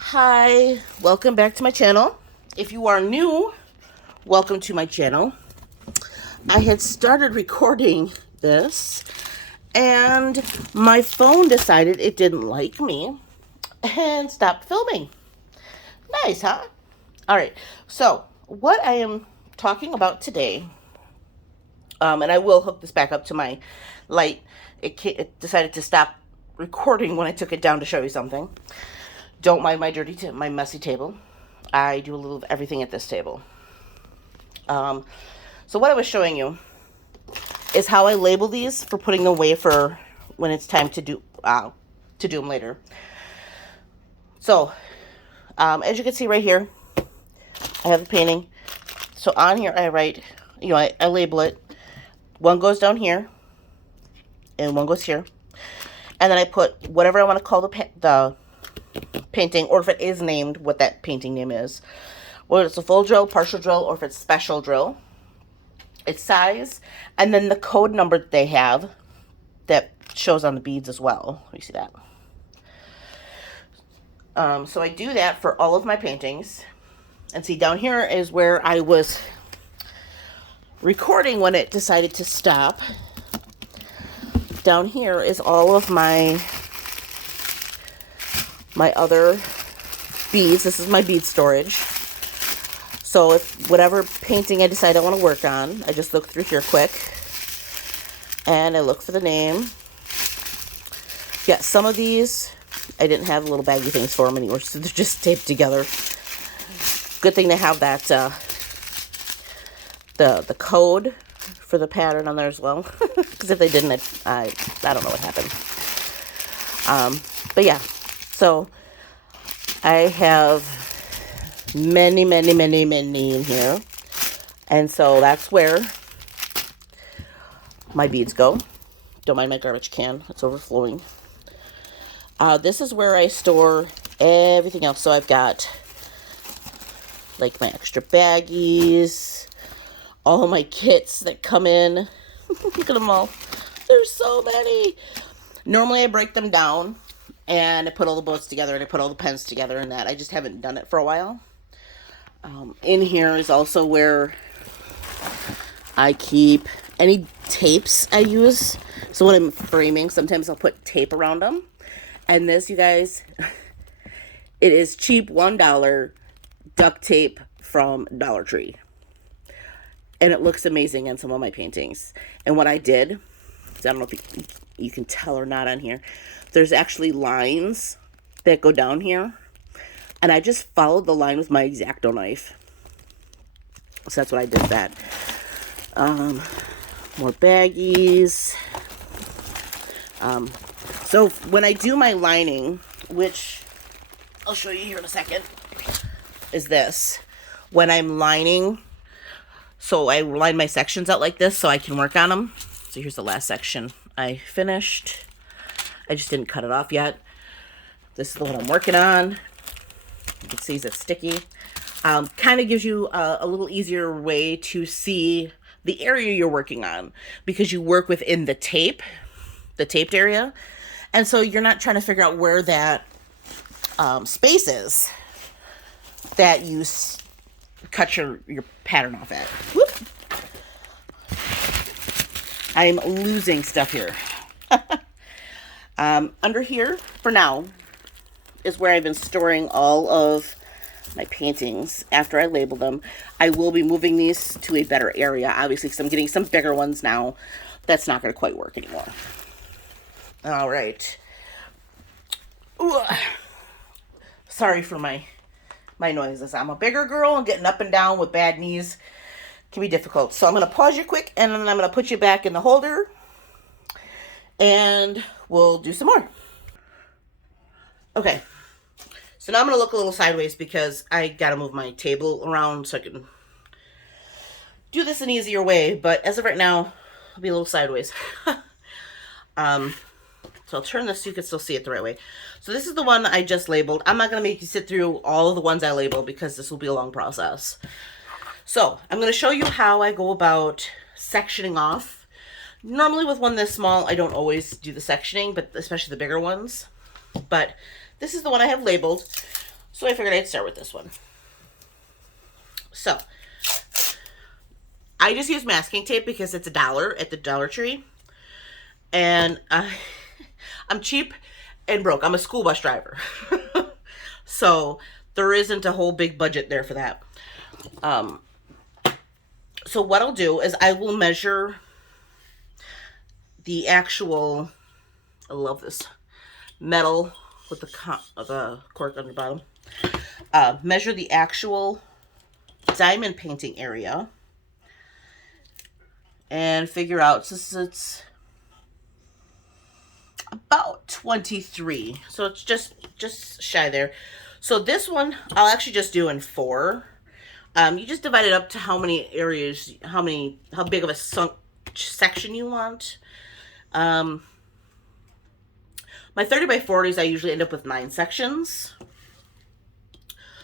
Hi, welcome back to my channel. If you are new, welcome to my channel. I had started recording this and my phone decided it didn't like me and stopped filming. Nice, huh? All right, so what I am talking about today, and I will hook this back up to my light. It decided to stop recording when I took it down to show you something. Don't mind my my messy table. I do a little of everything at this table. Um, so what I was showing you is how I label these for putting them away for when it's time to do them later. So as you can see right here, I have the painting. So on here I write, I label it. One goes down here, and one goes here, and then I put whatever I want to call the painting, or if it is named what that painting name is, whether it's a full drill, partial drill, or if it's special drill, its size, and then the code number that they have that shows on the beads as well. You see that? So I do that for all of my paintings. And see, down here is where I was recording when it decided to stop. Down here is all of my other beads. This is my bead storage. So if whatever painting I decide I want to work on, I just look through here quick and I look for the name. Yeah, some of these I didn't have little baggy things for them anymore, so they're just taped together. Good thing to have that the code for the pattern on there as well, because if they didn't, I don't know what happened. But yeah, so I have many in here, and so that's where my beads go. Don't mind my garbage can, it's overflowing. This is where I store everything else. So I've got like my extra baggies, all my kits that come in. Look at them all. There's so many. Normally I break them down and I put all the boats together and I put all the pens together and that. I just haven't done it for a while. In here is also where I keep any tapes I use. So when I'm framing, sometimes I'll put tape around them. And this, you guys, it is cheap $1 duct tape from Dollar Tree. And it looks amazing on some of my paintings. And what I did, I don't know if you can tell or not on here, there's actually lines that go down here. And I just followed the line with my X-Acto knife. So that's what I did that. More baggies. So when I do my lining, which I'll show you here in a second, is this. When I'm lining, so I line my sections out like this so I can work on them. So here's the last section I finished. I just didn't cut it off yet. This is the one I'm working on. You can see it's sticky. Kind of gives you a little easier way to see the area you're working on, because you work within the taped area. And so you're not trying to figure out where that space is that you cut your pattern off at. Whoop. I'm losing stuff here. Under here, for now, is where I've been storing all of my paintings after I label them. I will be moving these to a better area, obviously, because I'm getting some bigger ones now. That's not going to quite work anymore. All right. Ooh. Sorry for my noises. I'm a bigger girl, and getting up and down with bad knees can be difficult. So I'm going to pause you quick, and then I'm going to put you back in the holder, and we'll do some more. Okay. So now I'm going to look a little sideways because I got to move my table around so I can do this an easier way. But as of right now, I'll be a little sideways. So I'll turn this so you can still see it the right way. So this is the one I just labeled. I'm not going to make you sit through all of the ones I label because this will be a long process. So I'm going to show you how I go about sectioning off. Normally with one this small, I don't always do the sectioning, but especially the bigger ones. But this is the one I have labeled. So I figured I'd start with this one. So I just use masking tape because it's $1 at the Dollar Tree. And I'm cheap and broke. I'm a school bus driver. So there isn't a whole big budget there for that. So what I'll do is I will measure the actual, I love this metal with the cork on the bottom. Measure the actual diamond painting area and figure out, since it's about 23, so it's just shy there. So this one I'll actually just do in 4. You just divide it up to how many areas, how big of a section you want. My 30 by 40s, I usually end up with 9 sections.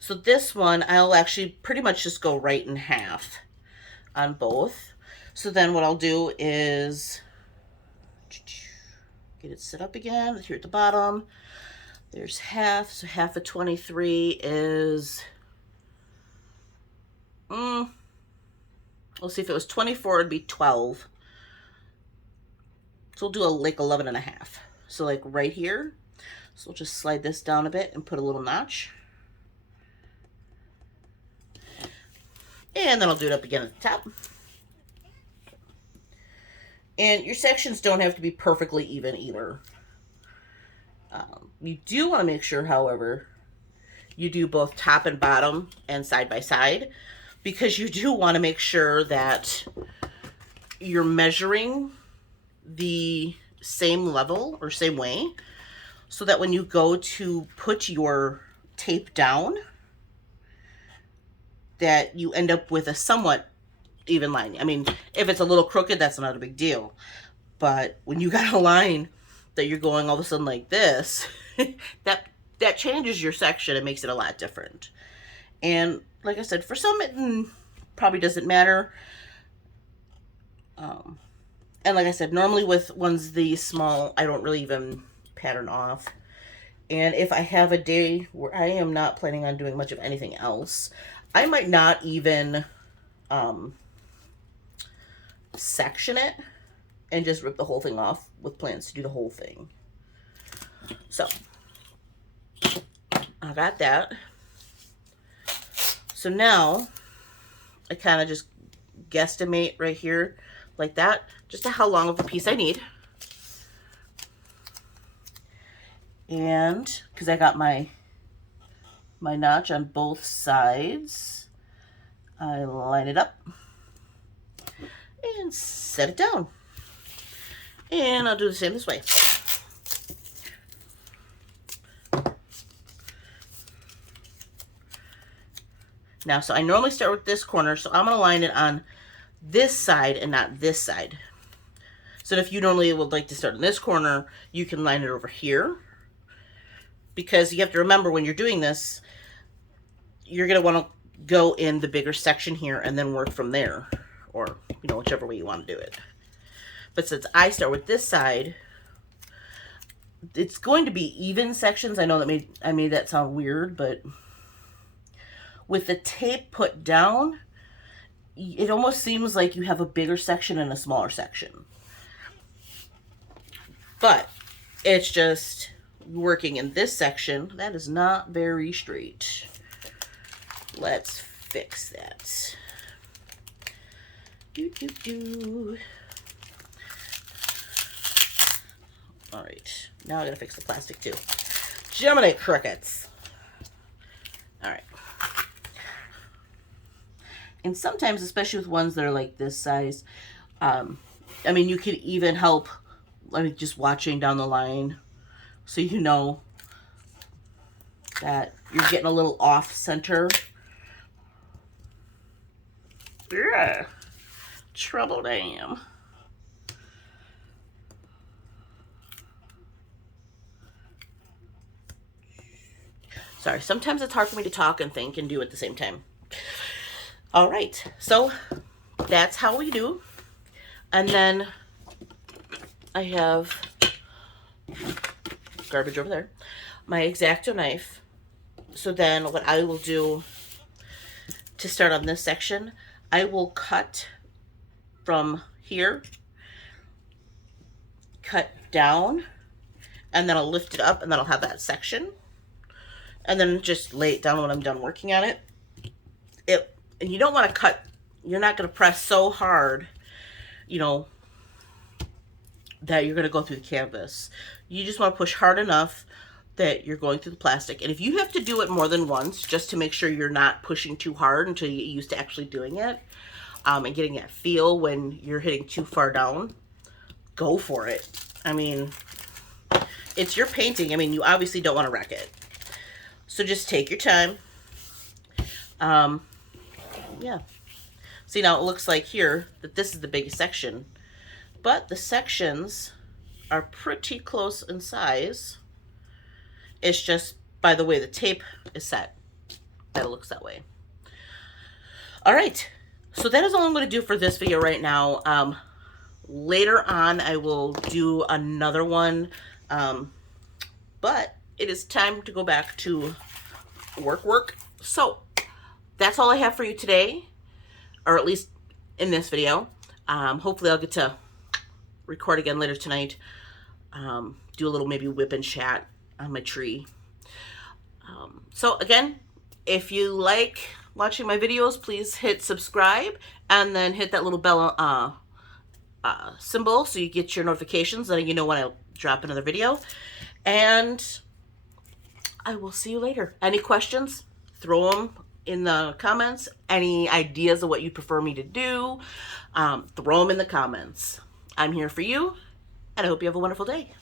So this one, I'll actually pretty much just go right in half on both. So then what I'll do is get it set up again here at the bottom. There's half, so half of 23 is, we'll see, if it was 24, it'd be 12. So we'll do like 11 and a half. So like right here. So we'll just slide this down a bit and put a little notch. And then I'll do it up again at the top. And your sections don't have to be perfectly even either. You do want to make sure, however, you do both top and bottom and side by side, because you do want to make sure that you're measuring the same level or same way, so that when you go to put your tape down, that you end up with a somewhat even line. I mean, if it's a little crooked, that's not a big deal. But when you got a line that you're going all of a sudden like this, that changes your section. It makes it a lot different. And like I said, for some it probably doesn't matter. And like I said, normally with ones these small, I don't really even pattern off. And if I have a day where I am not planning on doing much of anything else, I might not even section it and just rip the whole thing off with plans to do the whole thing. So I got that. So now I kind of just guesstimate right here like that, just to how long of a piece I need. And because I got my notch on both sides, I line it up and set it down. And I'll do the same this way. Now, so I normally start with this corner, so I'm going to line it on this side and not this side. So if you normally would like to start in this corner, you can line it over here. Because you have to remember, when you're doing this, you're going to want to go in the bigger section here and then work from there. Or, you know, whichever way you want to do it. But since I start with this side, it's going to be even sections. I know that I made that sound weird, but with the tape put down, it almost seems like you have a bigger section and a smaller section. But it's just working in this section that is not very straight. Let's fix that. All right, now I gotta fix the plastic too. Gemini crickets. All right. And sometimes, especially with ones that are like this size, I mean, you could even help, just watching down the line, so you know that you're getting a little off center. Yeah, troubled I am. Sorry, sometimes it's hard for me to talk and think and do at the same time. All right, so that's how we do. And then I have garbage over there. My X-Acto knife. So then what I will do to start on this section, I will cut from here, cut down, and then I'll lift it up, and then I'll have that section. And then just lay it down when I'm done working on it. And you don't want to cut, you're not going to press so hard, you know, that you're going to go through the canvas. You just want to push hard enough that you're going through the plastic. And if you have to do it more than once, just to make sure you're not pushing too hard until you get used to actually doing it, and getting that feel when you're hitting too far down, go for it. I mean, it's your painting. I mean, you obviously don't want to wreck it. So just take your time. Yeah. See, now it looks like here that this is the biggest section, but the sections are pretty close in size. It's just by the way the tape is set that it looks that way. All right, so that is all I'm going to do for this video right now. Later on, I will do another one, but it is time to go back to work. So that's all I have for you today, or at least in this video. Hopefully I'll get to record again later tonight. Do a little maybe whip and chat on my tree. So again, if you like watching my videos, please hit subscribe and then hit that little bell symbol so you get your notifications, letting you know when I drop another video. And I will see you later. Any questions? Throw them in the comments. Any ideas of what you prefer me to do? Throw them in the comments. I'm here for you, and I hope you have a wonderful day.